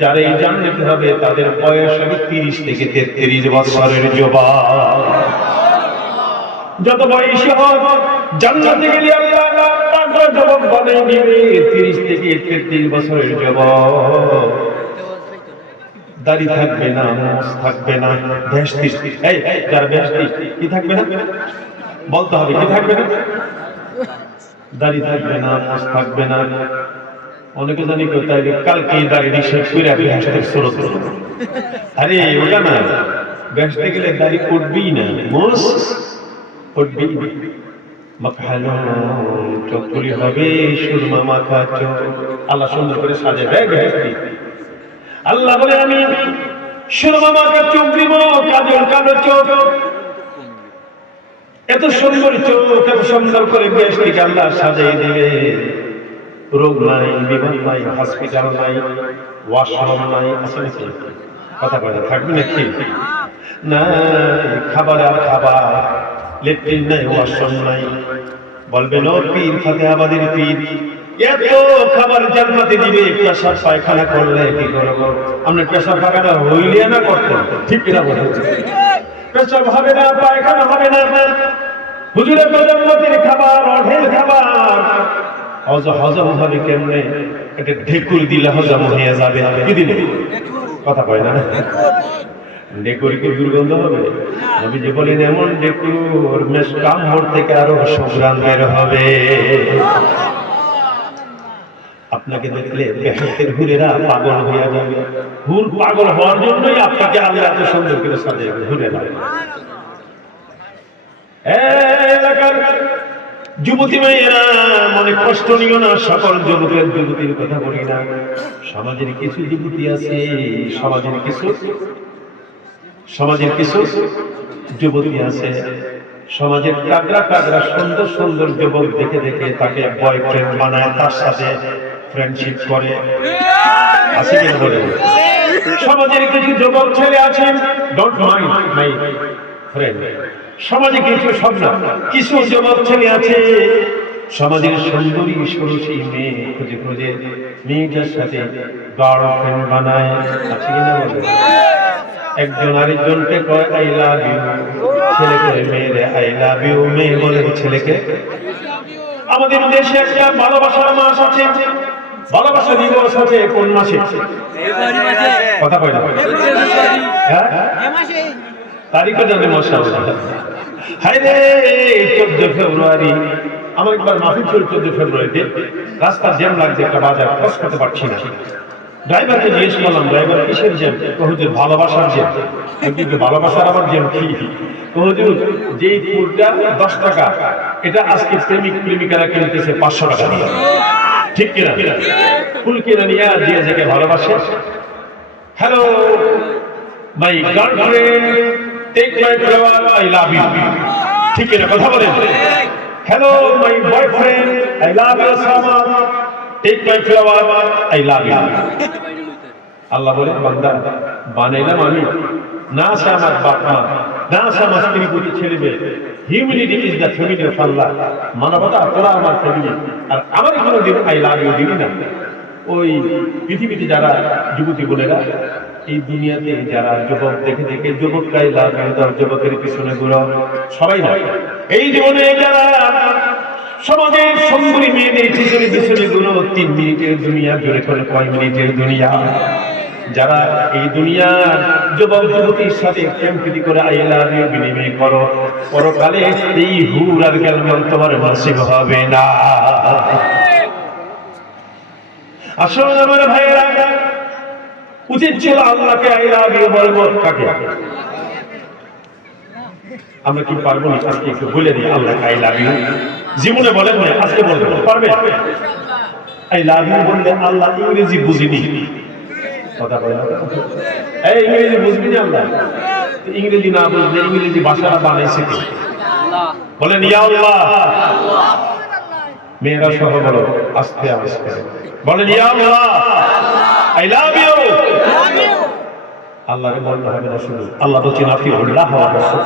যারা এই জানতে হবে, তাদের বয়স হবে তিরিশ থেকে তেত্রিশ বছরের যুবক। যত বয়সী হোক, জান্নাতে গেলে তিরিশ দাড়ি থাকবে না থাকবে না এই কি থাকবে বলতে হবে থাকবে না? থাকবে না থাকবে না। অনেকে জানি তাই কালকে দাড়ি শেষ করে ভেস্তের স্রোত। আরে, ওটা না গেলে দাড়ি উঠবেই না উঠবেই না। মাখানো হবে, সুরমা মাখা চোখ আল্লাহ সুন্দর করে সাজে দেয় ভেস্তি আল্লাহ বলে, আমি সুরমা মাখা চোখ দিব কাজল কালো চোখ এত সুন্দর চোখ এত সুন্দর করে বেশটিকে আল্লাহ সাজিয়ে দিবে। রোগ নাই বিমান নাই হসপিটাল নাই ওয়াশরুম নাই নাকি? কথা বলে থাকবে নাকি? না, খাবার আর খাবার, লেট্রিন নাই ওয়াশরুম নাই। বলবেন ও পীর, ফাতে আমাদের পীর। এত খাবার জান্নাতে দিবে পেশাব পায়খানা করলে কি করব? আমরা পেশাব পায়খানা হইলে না করতেন ঠিক কিনা বলতে পেশাব হবে না, পায়খানা হবে না। হুজুরের প্রজন্মতির খাবার, অঢেল খাবার হজ হজম হবে কেমনে? এটা ঢেকুর দিলে হজম হয়ে যাবে। কি দিলে? কথা কয় না? ডেকুর কি দুর্গন্ধ হবে? আমি যে বলেন এমন ডেকুর মেশ কাম থেকে আরও সুগ্রাম বের হবে। আপনাকে দেখলে বেহেস্তের হুরেরা পাগল হয়ে যাবে। হুর পাগল হওয়ার জন্যই আপনাকে আল্লাহ এত সুন্দর করে সাজাবে হুরেরা। এলাকার যুবতী মেয়েরা, মনে কষ্ট নিও না, সকল যুবকের যুবতীর কথা বলি না। সমাজের কিছু যুবতী আছে, সমাজের কিছু সমাজের কিছু যুবতী আছে। সমাজের কাগরা কাগরা সুন্দর সুন্দর যুবক দেখে দেখে তাকে বয়ফ্রেন্ড বানায়, তার সাথে ফ্রেন্ডশিপ করে। সমাজের কিছু যুবক ছেলে আছেন? ডোন্ট মাইন্ড মাই ফ্রেন্ড সমাজে কিছু সব না কিছু যুবক ছেলে আছে। সমাজের সুন্দরী ষোড়শী মেয়ে খুঁজে খুঁজে মেয়েটার সাথে গার্লফ্রেন্ড বানায়। আছে কিনা একজন আরেকজনকে কয় আই লাভ ইউ ছেলে করে মেয়েরে আই লাভ ইউ মেয়ে বলে ছেলেকে? আমাদের দেশে একটা ভালোবাসার মাস আছে। ভালোবাসা দিবস আছে কোন মাসে? কথা কয় না। হ্যাঁ? তারিখও জানে মশা হাই রে, চোদ্দ ফেব্রুয়ারি। আমার একবার মাফিক ছিল চোদ্দ ফেব্রুয়ারিতে। রাস্তা জ্যাম লাগছে, একটা বাজার ক্রস করতে পারছি না। ড্রাইভারকে জিজ্ঞেস করলাম, ড্রাইভার, কিসের জ্যাম? হুজুর ভালোবাসার জ্যাম। কিন্তু ভালোবাসার আমার জ্যাম কি? হুজুর যেই ফুলটা দশ টাকা, এটা আজকে প্রেমিক প্রেমিকারা কিনতেছে পাঁচশো টাকা দিয়ে। ঠিক কিনা? ফুল কিনে নিয়ে দিয়ে যাকে ভালোবাসে। Hello my girlfriend take my flower I love you ঠিক কথা বলেন। Hello my boyfriend I love you so much take my I love you Allah বলে, বান্দা, বানাইলাম আমি। না সে আমার বাপ মা, না সে আমার স্ত্রী, পুত্র, ছেলে মেয়ে। Humanity is the family of Allah মানবতা, তোরা আমার ফ্যামিলি আর আমার কোনো দিন আই লাভ ইউ দিবি না। ওই পৃথিবীতে যারা যুবতী বোনেরা এই দুনিয়াতে যারা যুবক, দেখে দেখে যুবকরাই ইউ তার যুবকের পিছনে ঘুরো সবাই না এই জীবনে যারা সমাজের মেয়েদের পিছনে পিছনে গুলো তিন মিনিটের দুনিয়া জুড়ে করে কয় মিনিটের দুনিয়া। যারা এই যুবক, যুবতীর সাথে প্রেম প্রীতি করে আইলা বিনিময় করো, পরকালে এই হুর আর গেলমান তোমার হবে না। আসলে আমার ভাইয়েরা উচিত ছিল আল্লাহকে আইলা বিয়ে বলব কাকে? আমরা কি পারব না? আজকে একটু বলে দিই আল্লাহ আই লাভ ইউ জীবনে বলেন না আজকে বলবেন পারবে। আই লাভ ইউ বললে আল্লাহ ইংরেজি বুঝিনি। কথা বলে এই ইংরেজি বুঝবি না আল্লাহ? ইংরেজি না বুঝলে ইংরেজি ভাষা বানাইছে কি? বলেন, ইয়া আল্লাহ। মেয়েরা সহ বলো, আস্তে আস্তে। বলেন, ইয়া আল্লাহ। আই লাভ ইউ আল্লাহরে বলতে হবে না শুধু আল্লাহ বলছেন আপনি আল্লাহ ওয়া রাসূল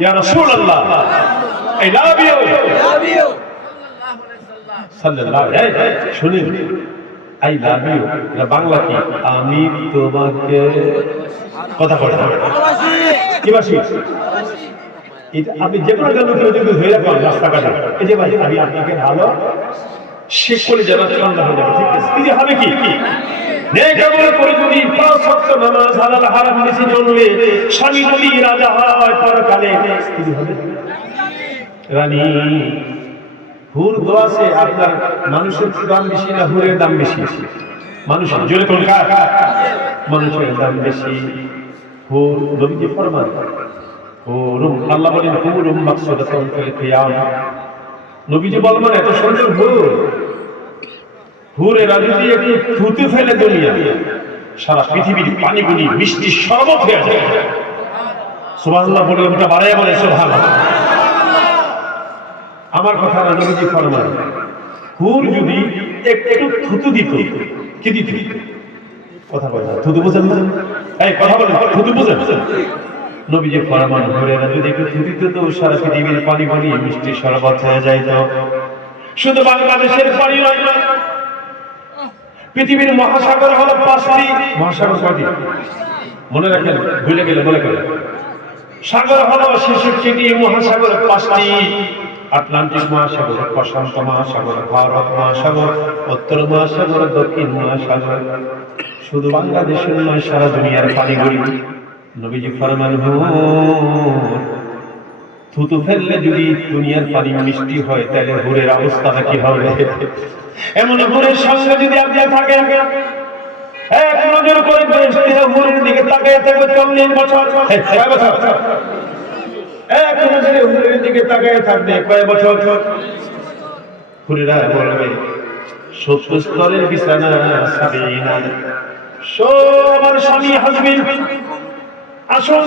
ইয়া রাসূলুল্লাহ। আই লাভ ইউ সাল্লাল্লাহু আলাইহি শুনুন। I love you. এটা বাংলা কি? আমি তোমাকে কথা বলে কি বাসি এটা আপনি যে কোনো জন্য কেউ যদি হয়ে রাখেন রাস্তাঘাটে এই যে ভাই আমি আপনাকে ভালো শেষ করে যারা ঠান্ডা হয়ে যাবে ঠিক আছে? যে হবে কি? বেশি রাজা হয় রানী আপনার মানুষের দাম বেশি না, হুরের দাম বেশি? মানুষের জোরে কোন মানুষের দাম বেশি। আল্লাহ বলেন, হুরুম মাকসুদাতুন ফিল নবীজি বলবেন এত সুন্দর হুর। হুরেরা যদি একটু থুতু ফেলে দুনিয়া সারা পৃথিবীর পানিগুলি মিষ্টি শরবত হয়ে যায়। সুবহানাল্লাহ বলে ওটা বাড়ায় বলে, সুবহানাল্লাহ। আমার কথা নবীজি ফরমান হুর যদি একটু থুতু দিত, কি দিত? কথা বলেন থুতু বোঝেন না? এই, কথা বলেন, থুতু বোঝেন। নবীজি ফরমান, হুরেরা যদি একটু থুতু দিত, সারা পৃথিবীর পানি পানি মিষ্টি শরবত হয়ে যায় তো শুধু বাংলাদেশের পানি নয় পৃথিবীর মহাসাগর হলো পাঁচটি। মহাসাগর কয়টি মনে রাখেন ভুলে গেলে মনে করেন। সাগর হলো ছেষট্টি মহাসাগর পাঁচটি। আটলান্টিক মহাসাগর প্রশান্ত মহাসাগর ভারত মহাসাগর উত্তর মহাসাগর দক্ষিণ মহাসাগর। শুধু বাংলাদেশের নয় সারা দুনিয়ার পানিগুলি। নবীজি ফরমান থুতু ফেললে যদি দুনিয়ার পানি মিষ্টি হয়, তাহলে হুরের অবস্থাটা কি হবে? এমন হুরের সঙ্গে যদি আপনি থাকেন, এক নজর করে হুরের দিকে তাকিয়ে থাকবে চল্লিশ বছর। কয় বছর? এক নজরে হুরের দিকে তাকিয়ে থাকবে কয় বছর? হুরেরা বলবে, সত্য স্তরের বিছানা সাবিনা। সবার স্বামী হাজবেন্ড আসুন।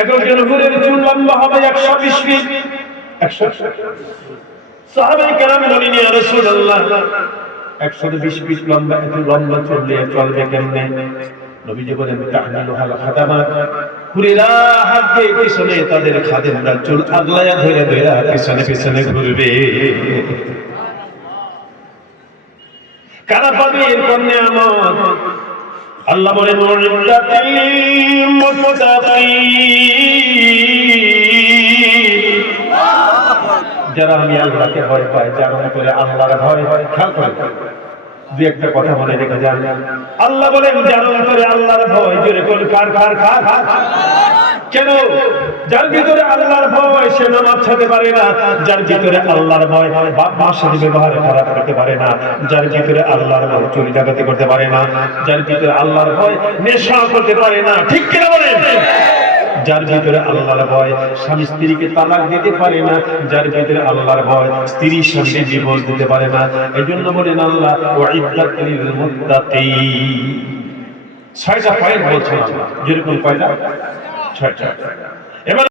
একজন হুরের চুল লম্বা হবে একশো বিশ ফিট। একশো সাহাবাই কেরাম বলিনি রাসূলুল্লাহ, একশো বিশ ফিট লম্বা, এত লম্বা চললে চলবে কেমনে? নবীজি বলেন তাহমিলু হাল খাদামাত হুরেরা হাত দিয়ে পিছনে তাদের খাদেমরা ধরে ধরে পিছনে পিছনে ঘুরবে। কারা পাবে? এরপর নিয়ামত। আল্লাহ বলে যারা আমি আল্লাহকে ভয় পায় যারা করে আল্লাহর ভয় খেয়াল করে। দু একটা কথা মনে রেখে যান। আল্লাহ বলেন, যারা করে আল্লাহর ভয়, জোরে কার কার কার কার? কেন? যার ভিতরে আল্লাহর ভয়, সে নামাজ ছাড়তে পারে না। যার ভিতরে আল্লাহর ভয় বাপ মার সাথে ব্যবহার খারাপ করতে পারে না। যার ভিতরে আল্লাহর ভয়, চুরি ডাকাতি করতে পারে না। যার ভিতরে আল্লাহর ভয়, নেশা করতে পারে না। ঠিক কিনা বলেন? যার ভিতরে আল্লাহর ভয়, স্বামী স্ত্রীকে তালাক দিতে পারে না, যার ভিতরে আল্লাহর ভয়, স্ত্রী স্বামীকে ডিভোর্স দিতে পারে না। এই জন্য বলেন আল্লাহ ছয়টা পয়েন্ট বলছে যেরকম কয়টা? ছয়টা। এবার